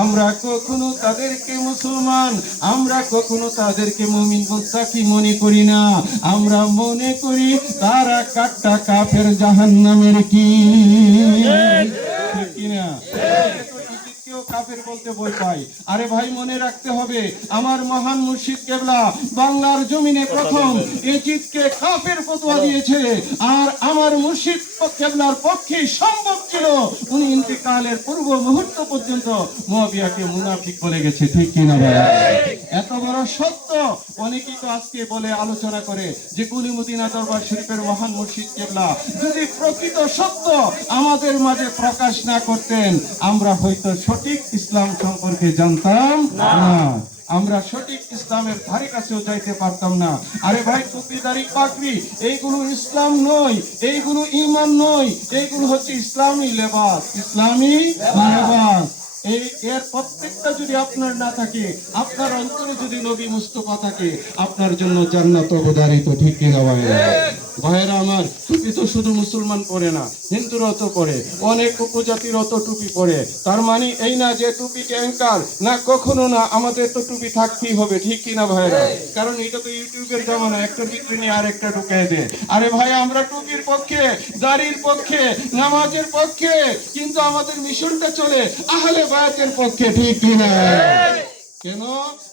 আমরা কখনো তাদেরকে মুসলমান, আমরা কখনো তাদেরকে মুমিন মুত্তাকি মনে করি না। আমরা মনে করি তারা কাট্টা কাফের জাহান্নামের কি কিনা। কাফের বলতে ভয় পাই। আরে ভাই, মনে রাখতে হবে, আমার মহান মুর্শিদ কেবলা বাংলার জমিনে প্রথম এজিদকে কাফের ফতোয়া দিয়েছে। আর আমার মুর্শিদ কেবলার পক্ষে সম্ভব ছিল উনি ইন্তেকালের পূর্ব মুহূর্ত পর্যন্ত মুয়াবিয়াকে মুনাফিক বলে গেছে, ঠিক কিনা ভাই? এত বড় সত্য অনেকেই তো আজকে বলে আলোচনা করে যে কুলি মদিনা দরবার শরীফের মহান মুর্শিদ কেবলা যদি প্রকৃত সত্য আমাদের মাঝে প্রকাশ না করতেন, আমরা হয়তো সঠিক ইসলাম সম্পর্কে জানতাম না, আমরা সঠিক ইসলামের ধারে কাছেও যাইতে পারতাম না। আরে ভাই, টুপি দাড়ি পাগড়ি এইগুলো ইসলাম নয়, এইগুলো ঈমান নয়, এইগুলো হচ্ছে ইসলামী লেবাস, ইসলামী লেবাস। এর প্রত্যেকটা যদি আপনার না থাকে, আপনার অন্তরে যদি নবী মুস্তাফা থাকে, আপনার জন্য জান্নাত অবধারিত, ঠিক কিনা ভাইরা? ভাইরা আমার, টুপি তো শুধু মুসলমান পরে না, হিন্দুরা তো পরে, অনেক উপজাতির অত টুপি পরে। তার মানে এই না যে টুপি ক্যাঙ্কার, না, কখনো না। আমাদের তো টুপি থাকতেই হবে, ঠিক কিনা ভাইরা? কারণ এটা তো ইউটিউবের জামানা, একটার ভিতরে নিয়ে আরেকটা ঢুকাই দেয়। আরে ভাই, আমরা টুপির পক্ষে, দাড়ির পক্ষে, নামাজের পক্ষে, কিন্তু আমাদের মিশনটা চলে আহলে বায়াতের পক্ষে, ঠিক কিনা? কেন?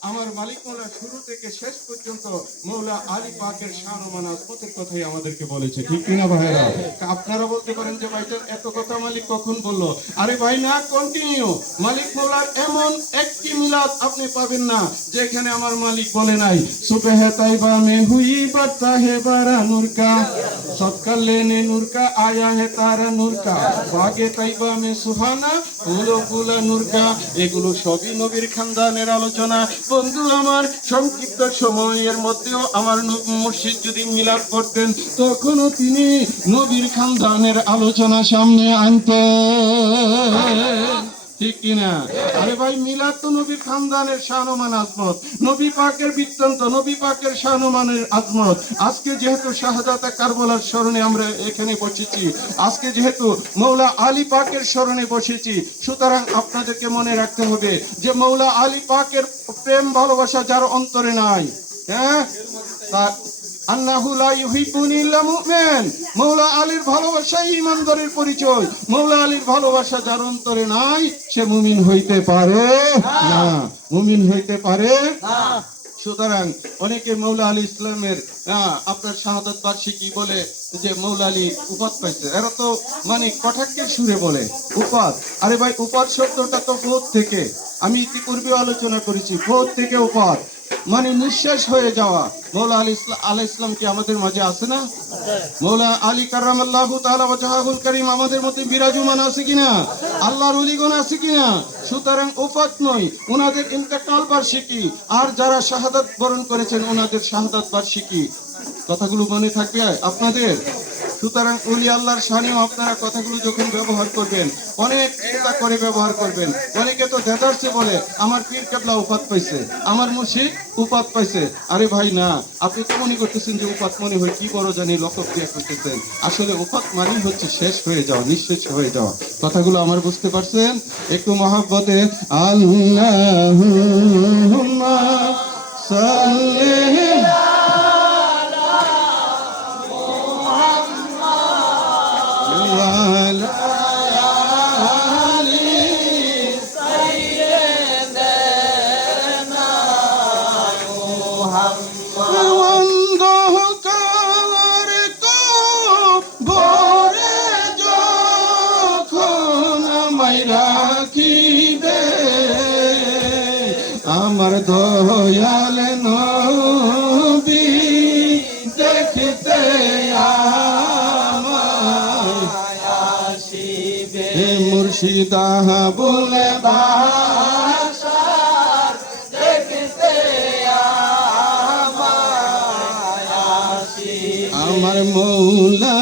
আমার মালিক মৌলা শুরু থেকে শেষ পর্যন্ত মৌলা আলী পাকের শান ও মানাসবতের কথাই আমাদেরকে বলেছে, ঠিক কিনা ভাইরা? আপনারা বলতে পারেন যে ভাইজান এত কথা মালিক কখন বললো? আরে ভাই না, কন্টিনিউ। মালিক মৌলার এমন একটি মিলাদ আপনি পাবেন না যেখানে আমার মালিক বলে নাই সুবহে তাইবা মে হুই বাতা হে বারা নূর কা, সৎকার লেনে নূর কা আয়া হে তারা নূর কা, বাগে তাইবা মে সুহানা ফুলো ফুলা নূর কা। এগুলো সবই নবীর খানদানের আলোচনা। বন্ধু আমার, সংক্ষিপ্ত সময়ের মধ্যেও আমার মুর্শিদ যদি মিলাদ করতেন, তখনও তিনি নবীর খানদানের আলোচনা সামনে আনতেন, ঠিক কিনা? আরে ভাই, মিলাদ তো নবীর খানদানের শানমান আজমত, নবী পাকের বৃত্তান্ত, নবী পাকের শানমানের আজমত। আজকে যেহেতু শাহাদাতে কারবালার স্মরণে আমরা এখানে বসেছি, আজকে যেহেতু মৌলা আলী পাকের স্মরণে বসেছি, সুতরাং আপনাদেরকে মনে রাখতে হবে যে মৌলা আলী পাকের প্রেম ভালোবাসা যার অন্তরে নাই, হ্যাঁ, তার আন্নাহু লা ইউহিব্বুনি ইল্লা মুমিন। মৌলা আলীর ভালোবাসা ঈমানদারের পরিচয়। মৌলা আলীর ভালোবাসা যার অন্তরে নাই, সে মুমিন হইতে পারে না, মুমিন হইতে পারে না। সুতরাং অনেকে মৌলা আলী ইসলামের আপনার শাহাদাত বার্ষিকী বলে যে মৌলা আলী উপাধ পাইছে, এরা তো মানে কটাক্ষের সুরে বলে উপাধ। আরে ভাই, উপাধ শব্দটা তো ফৌত থেকে, আমি ইতিপূর্বে আলোচনা করেছি, ফৌত থেকে উপাধ মানে নিঃশেষ হয়ে যাওয়া। মৌলা আলী আলাইহিস সালাম কি আমাদের মাঝে আছে না? মৌলা আলী কাররামাল্লাহু তাআলা ওয়াজহাহুল কারীম আমাদের মধ্যে বিরাজমান আছে কিনা? আল্লাহর ওলিগণ আছে কিনা? সুতরাং উপাত নয়, ওনাদের ইন্তেকাল বার্ষিকী, আর যারা শাহাদাত বরণ করেছেন ওনাদের শাহাদাত বার্ষিকী। কথাগুলো মনে থাকবে আপনাদের? সুতরাং ওলি আল্লাহর শানেও আপনারা কথাগুলো যখন ব্যবহার করবেন, অনেক চিন্তা করে ব্যবহার করবেন। অনেকে তো দেদারসে বলে আমার পীর কেবলা উপাত পাইছে, আমার মুর্শিদ উপাত পাইছে। আরে ভাই না, আপনি তো মনে করতেছেন যে উপাত মনে হয় কি বড় জানি লকব দিয়ে করতেছেন। আসলে উপাত মানেই হচ্ছে শেষ হয়ে যাওয়া, নিঃশেষ হয়ে যাওয়া। কথাগুলো আমার বুঝতে পারছেন? একটু মহব্বতে আল্লাহুম্মা সাল্লি আমার দয়াল নবী দেখতে আমায় আসিবে, মুর্শিদা বলে বাসার দেখতে আমায় আসিবে, আমার মৌলা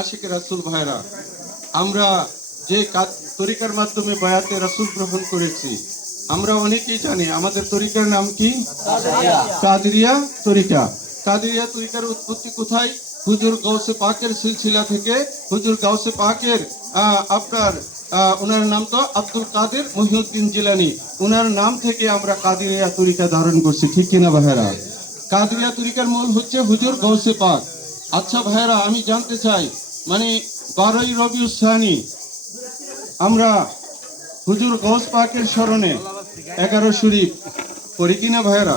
আশিক রাসূল ভাইরা, আমরা যে তরিকার মাধ্যমে বায়াতে রাসূল গ্রহণ করেছি, আমরা অনেকেই জানি আমাদের তরিকার নাম কি? কাদেরিয়া তরিকা। কাদেরিয়া তরিকার উৎপত্তি কোথায়? হুজুর গাউসে পাকের সিলসিলা থেকে। হুজুর গাউসে পাকের আপনার ওনার নাম তো আব্দুল কাদের মহিউদ্দিন জিলানী, ওনার নাম থেকে আমরা কাদেরিয়া তরিকা ধারণ করছি, ঠিক কিনা ভাইরা? কাদেরিয়া তরিকার মূল হচ্ছে হুজুর গাউসে পাক। আচ্ছা ভাইরা, আমি জানতে চাই, মানে 12ই রবিউল সানি আমরা হুজুর গাউস পাকের স্মরণে 11 শরীফ পড়ি কিনা ভাইরা?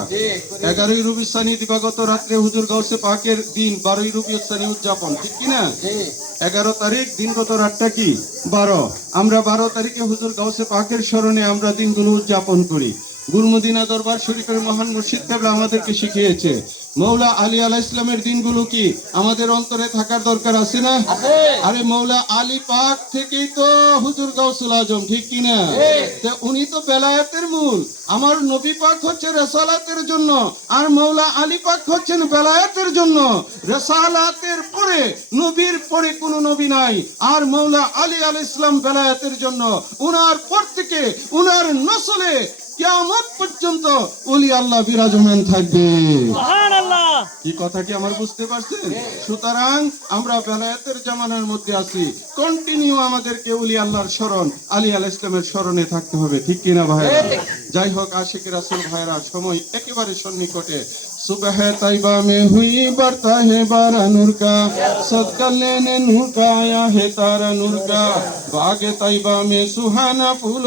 11ই রবিউল সানি দিবাগত রাত্রে হুজুর গাউসে পাকের দিন 12ই রবিউল সানি উদযাপন, ঠিক কিনা? 11 তারিখ দিনগত রাতটা কি 12। আমরা 12 তারিখে হুজুর গাউসে পাকের স্মরণে আমরা দিনগুলো উদযাপন করি। গুলমদিনা দরবার শরীফের মহান মুর্শিদ কেবলা আমাদেরকে শিখিয়েছে মৌলা আলী আলাইহিস সালামের দিনগুলো কি আমাদের অন্তরে থাকার দরকার আছে না? আরে মৌলা আলী পাক থেকেই তো হুজুর গাউসুল আজম, ঠিক কিনা? উনি তো বেলায়েতের মূল। আমার নবী পাক হচ্ছে রেসালাতের জন্য, আর মৌলা আলী পাক হচ্ছেন বেলায়েতের জন্য। রেসালাতের পরে নবীর পরে কোনো নবী নাই, আর মৌলা আলী আলাইহিস সালাম বেলায়েতের জন্য। উনার পর থেকে উনার নসলে কিয়ামত পর্যন্ত ওলি আল্লাহ বিরাজমান থাকবে। সুবহানাল্লাহ। কি কথা কি আমার বুঝতে পারছেন? সুতরাং আমরা বেলায়েতের জামানার মধ্যে আছি, কন্টিনিউ আমাদেরকে ওলি আল্লাহর স্মরণ, আলী আলাইহিস সালামের স্মরণে থাকতে হবে, ঠিক কিনা ভাইরা? যাই হোক আশিক রাসূল ভাইরা, সময় একেবারে সন্নিকটে। सुबह तैबा में हुई बरता है बारा नूर का, सदका लेने नूर का आया है तारा नूर का। बाग तैबा में सुहाना फूल